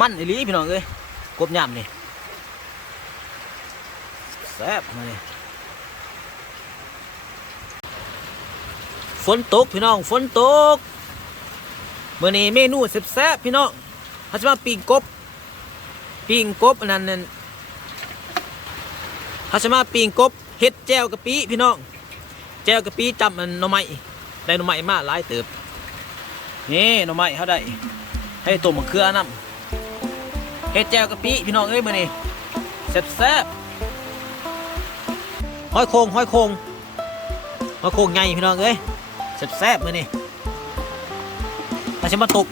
มันอีหลีพี่น้องเอ้ยกบยำนี่แซ่บมาเลยฝนตกพี่น้องฝนตกเมื่อนี้เมนูแซ่บๆพี่น้องเขาจะมาปิ้งกบปิ้งกบอันนั้นนั่นเขาจะมาปิ้งกบเฮ็ดแจ่วกะปิพี่น้องแจ่วกะปิจำมันหน่อไม้ได้หน่อไม้มาหลายเติบนี่หน่อไม้เขาได้ให้ต้มมะเขือน้ำ เฮ็ดแจวกะปิพี่น้องเอ้ยมื้อนี้แซ่บๆห้อยโคงห้อยโคงห้อยโคงใหญ่พี่น้องเอ้ยแซ่บๆมื้อนี้มาชิมาต้ม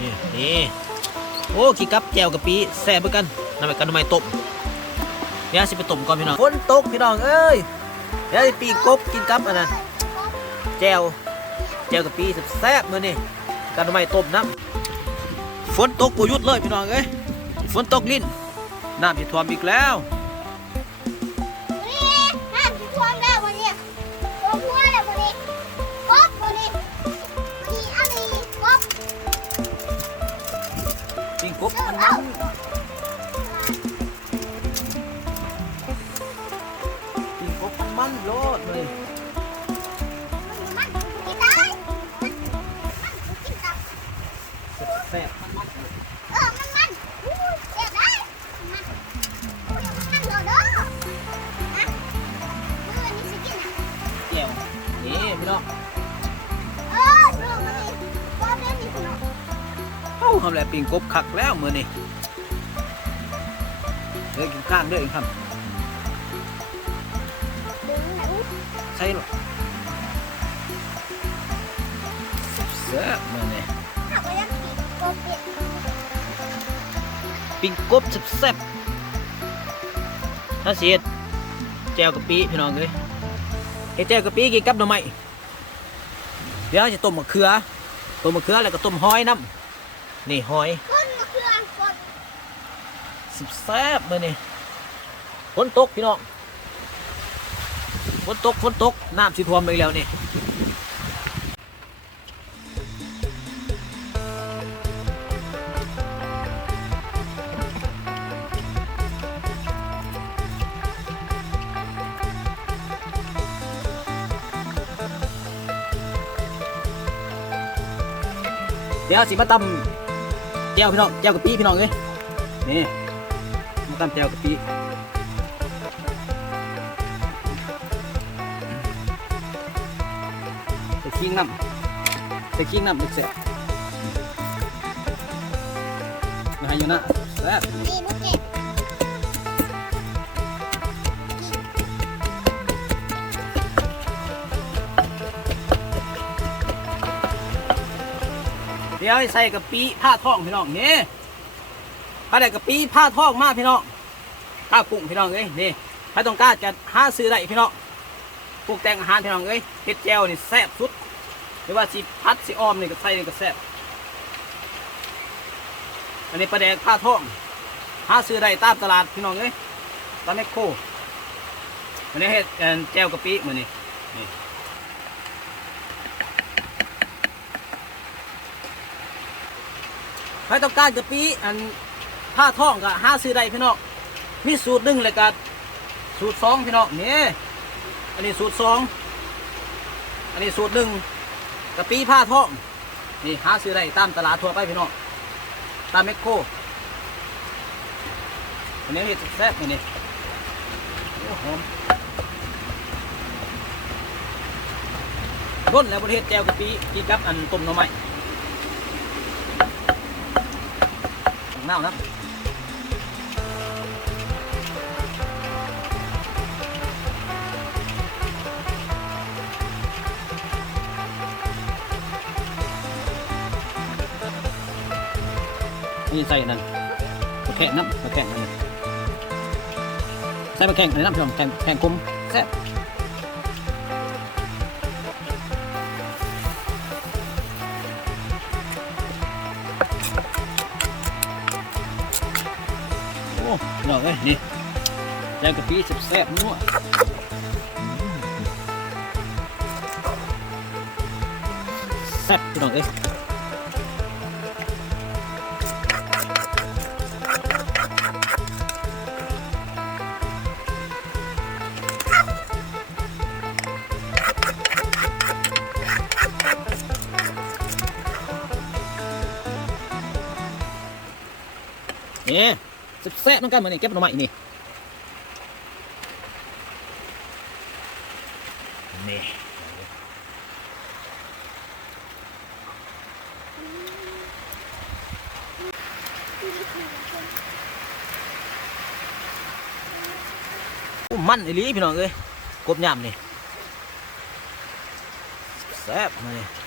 นี่นี่โอ้ขี้กับแจวกะปิแซ่บเหมือนกันนำไปกันทำไมต้มเดี๋ยวสิไปต้มก่อนพี่น้องฝนตกพี่น้องเอ้ยเดี๋ยวปีกบกินกับอันนั้นแจวแจวกะปิแซ่บๆมื้อนี้กันทำไมต้มน้ำฝนตกปุยุดเลยพี่น้องเอ้ย ฝนตกลิ้นน้ำจะท่วมอีกแล้วนี่ห้ามทวงได้วันนี้ตัวพัวเลยวันนี้กบวันนี้วันนี้อะไรกบปิงกบมันมันปิงกบมันมันโลดเลย กบคักแล้วมือนี่เดี๋ยวกินข้างด้วยเอีกครับใช่หรอแซ่บมือนี่ปยังกินกบเป็ดปิงกบแซ่บๆถ้าเสียดแจวกะปิพี่น้องเอ้ยเฮ็ดแจวกะปิกินกับหน่อไม้เดี๋ยวจะต้มมะเขือต้มมะเขือแล้วก็ต้มหอยน้ำ นี่หอยก้นมะเขือกดสิบแซ่บเลยนี่ฝนตกพี่น้องฝนตกฝนตกน้ำสิท่วมไปแล้วนี่เดี๋ยวสิมาตำ จ้วพี่น้องแจ้วกะปิพี่น้องเลยนี่มาตำแจ้วกะปิใส่ขิงน้ำใส่ขิงน้ำดึกเสร็จมาให้อยู่นะแล้ว ดี๋ยวให้ใส่กะปิผ้าทองพี่น้องนี่ผ้าได้กะปิผ้าทองมากพี่น้องผ้ากุ้งพี่น้องเอ้ยนี่ถ้าต้องการจะหาซื้อได้พี่น้องพวกแตงอาหารพี่น้องเอ้ยเฮ็ดแจ่วนี่แซ่บสุดหรือว่าสิพัดสิอ้อมนี่ก็ใส่นี่ก็แซ่บอันนี้ปลาแดกผ้าทองหาซื้อได้ตามตลาดพี่น้องเอ้ยตามแมคโครอันนี้เฮ็ดเอ่อแจ่วกะปิมื้อนี้นี่ ใครต้องการกะปิอันผ้าท่องก็หาซื้อได้พี่น้องมีสูตรหนึ่งเลยก็สูตรสองพี่น้องนี่อันนี้สูตรสองอันนี้สูตรหนึ่งกะปิผ้าท่องนี่หาซื้อได้ตามตลาดทั่วไปพี่น้องตามแมคโครอันนี้เห็ดแซ่บนี่โอ้หอมร่นแล้วประเทศแจวกะปิกินกับอันต้มหน่อไม้ เน่านะนี่ใส่นั่นมะแข่งน้ำมะแข่งนั่นใส่มะแข่งในน้ำพี่น้องแข่งแข่งกลมแซ่บ งกะปิแซ่บๆนัวแซ่บพี่น้องเอ้ยนี่ยแซ่บๆน้องกันมาเนี่ยเก็บหน่อหม่นี่ นี่มันอีลีพี่น้องเอ้ยกบยำนี่แซ่บมานี่คน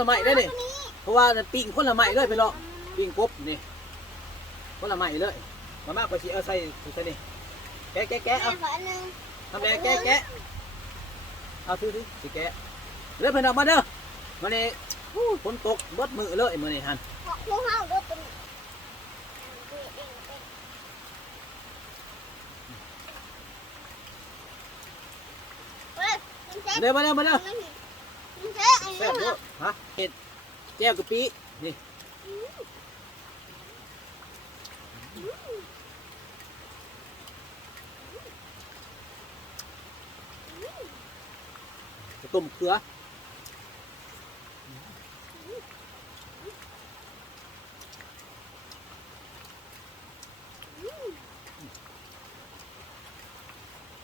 ละไม้ได้นี่เพราะว่าปิ้งคนละไม้เลยพี่น้องปิ้งกบนี่คนละไม้เลยมามากกว่าสิเอาใส่ใส่นี่แกะแกะแกะเอาทำแดงแกะแกะเอาถือถือสิแกะเริ่มพี่น้องมาเด้อมานี่อู้ฝนตกเบิดมือเลยมื้อนี้ฮันพวกเขาก็เป็นเด้อมาเด้อมาเด้อมันเจ๊ไอ้ แซ่บนี่เด้อฮะเห็ดแจ่วกะปินี่จะต้มเกลือ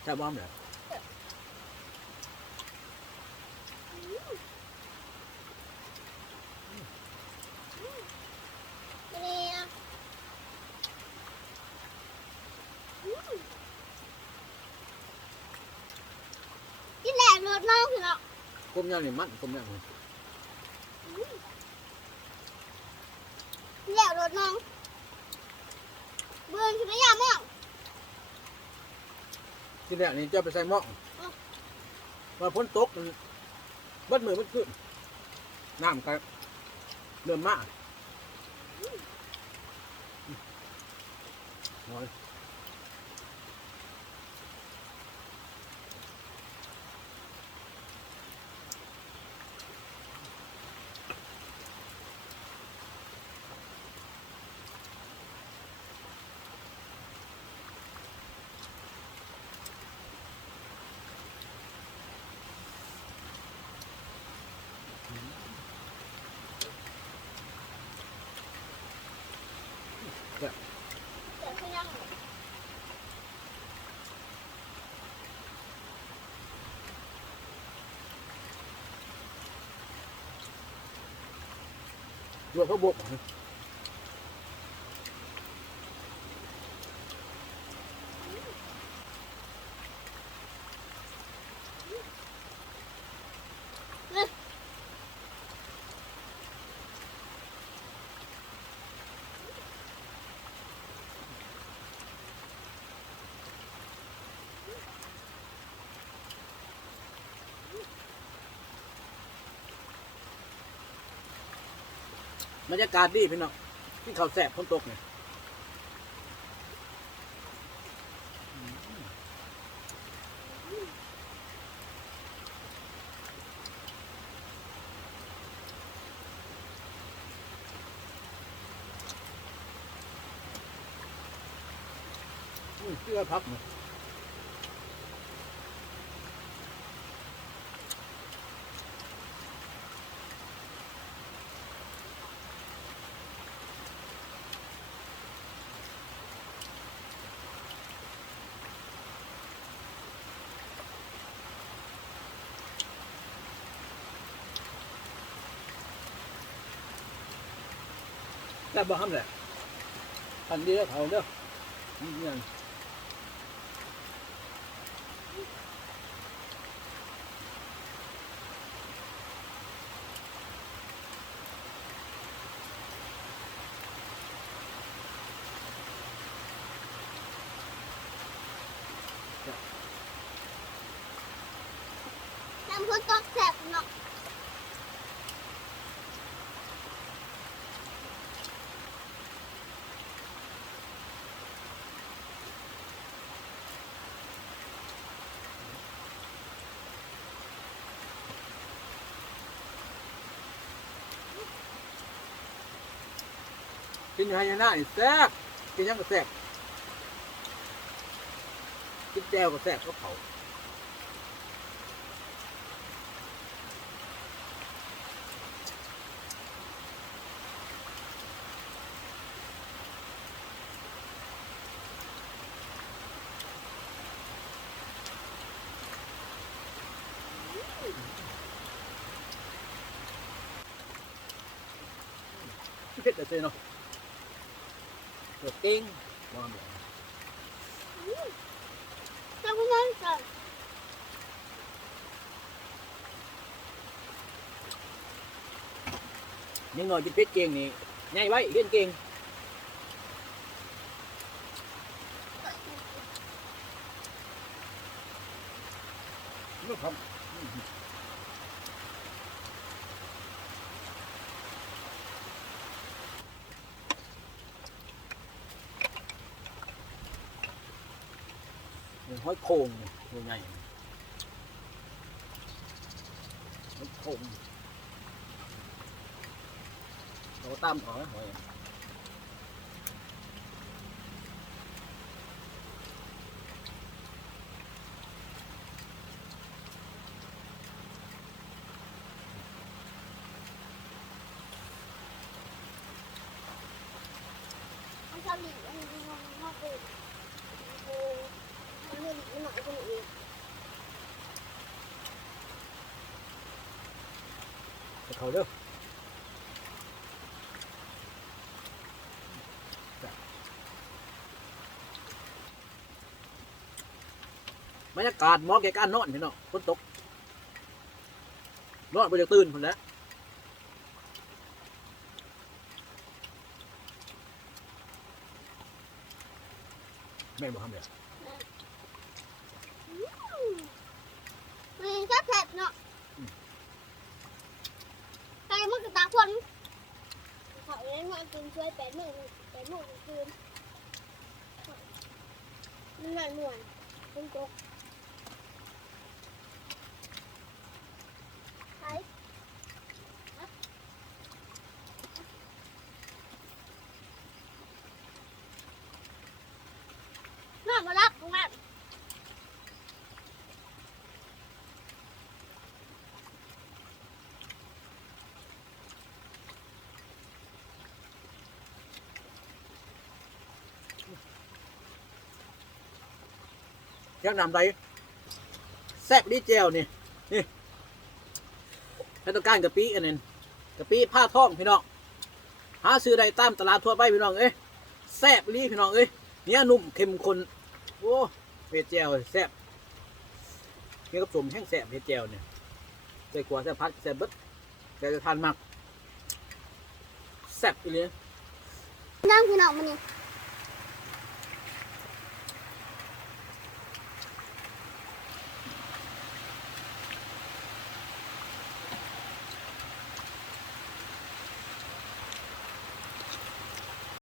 จะบ้อมเหร อที่แหลกรถน้องคือเรากลมยาวนี่มันกลมยาวนี่แหลกรถน้องเบื่อคือไม่ยากมากที่แรกนี่จะไปใส่หม้อมาพ้นตกมันเบัดมือมันขึ้นน้ำก็เริ่มมากโอ้ย รวมเขาบก บรรยากาศดีพี่น้องที่เขาแสบพ้นตกเนี่ยอืมเชื่อพักเนี่ย แซ่บบ่ห้ำแหละอันนี้แล้วเขาเด้อนี่เนี่ย เกินไฮยาน่านี่แซ่บกินยังก็แซ่บกินแจวก็แซ่บก็เผาเผ็ดแต่เซ่เนาะ เผ็ดเก่งมองเลยจะไม่ได้ก่อน ยัง หน่อยกินเผ็ดเก่งนี่ง่ายไว้เรียนเก่งลูกครับนี่ห้อยโคงตัวใหญ่ห้อยโคงเราตามขาไหอยมันจะหลีอันนี้มันมากเลยโอ้ มันไม่หลีหน่อยคนอื่นไปเขาเด้อบรรยากาศมอแกการนอนพี่น้องฝนตกนอนไปจะตื่นคนแล้วแม่บอกทำเลย มันก็แผลเนาะใค รมันก็ตาคนเขาเล่นว่าคืนช่วยแปดหมื่นแปดหมงคืนมันหน่อยหน่วยคุณกกใครนอนมารับตรงนั้น แค่นำใดแซ่บดีเจลนี่นี่ถ้าต้องการกะปิอันนั้นกะปิผ้าท่องพี่น้องหาซื้อได้ตามตลาดทั่วไปพี่น้องเอ้ยแซ่บลีพี่น้องเอ้ยเนื้อนุ่มเข้มข้นโอ้เผ็ดเจลแซ่บนี่กับสมแห้งแซ่บเผ็ดเจลเนี่ยใส่กัวแซ่พัดแซ่บเบิดแต่จะทานมากแซ่บอีเลยนั่งพี่น้องมันนี่